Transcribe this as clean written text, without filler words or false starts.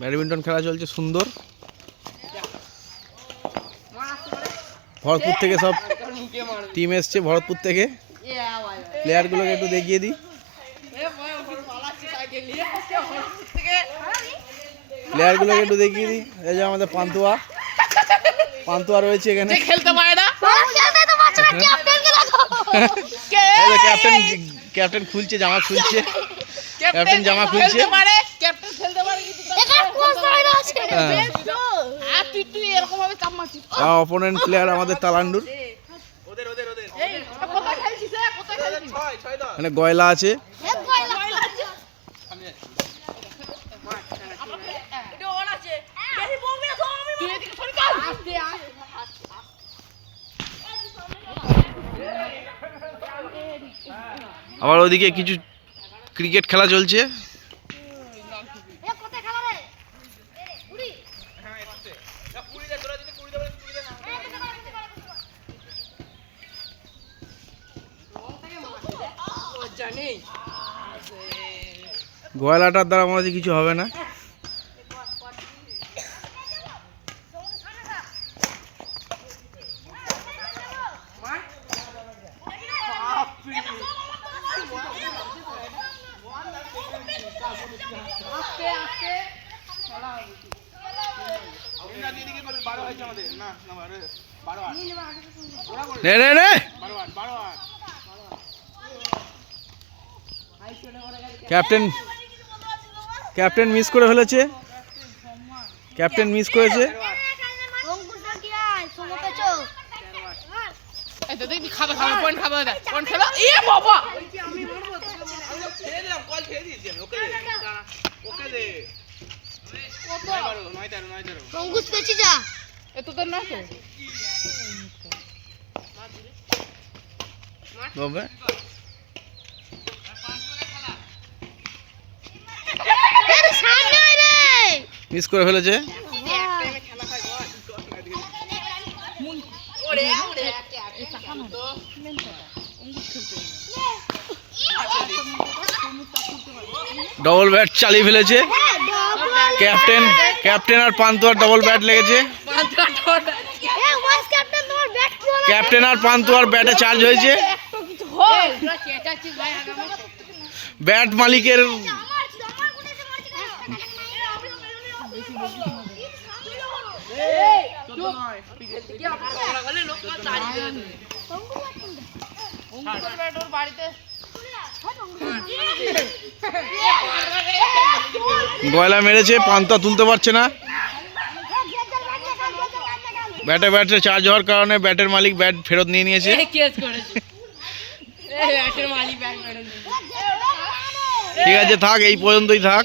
Badminton খেলা চলছে সুন্দর। ভরতপুর থেকে সব টিম এসছে, ভরতপুর থেকে। প্লেয়ারগুলোকে একটু দেখিয়ে দিই। প্লেয়ারগুলোকে একটু দেখিয়ে দিই। এই যে আমাদের পান্তুয়া রয়েছে এখানে। ক্যাপ্টেন খুলছে, জামা খুলছে। ক্যাপ্টেন জামা খুলছে। অপোনেন্ট প্লেয়ার আমাদের তালান্ডুর। মানে গয়লা আছে। আবার ওইদিকে কিছু ক্রিকেট খেলা চলছে। গয়লাটার দ্বারা মনে হচ্ছে কিছু হবে না। ক্যাপ্টেন মিস করে ফেলেছে। ক্যাপ্টেন মিস করেছে। মিস করে ফেলেছে। ডবল ব্যাট চালিয়ে ফেলেছে ক্যাপ্টেন আর পান্তুয়ার ডবল ব্যাট লেগেছে। ক্যাপ্টেন আর পান্তুয়ার ব্যাটে চার্জ হয়েছে। ব্যাট মালিকের গয়লা মেরেছে, পান্তুয়া তুলতে পারছে না। ব্যাটে চার্জ হওয়ার কারণে ব্যাটের মালিক ব্যাট ফেরত নিয়ে নিয়েছে। ঠিক আছে, থাক, এই পর্যন্তই থাক।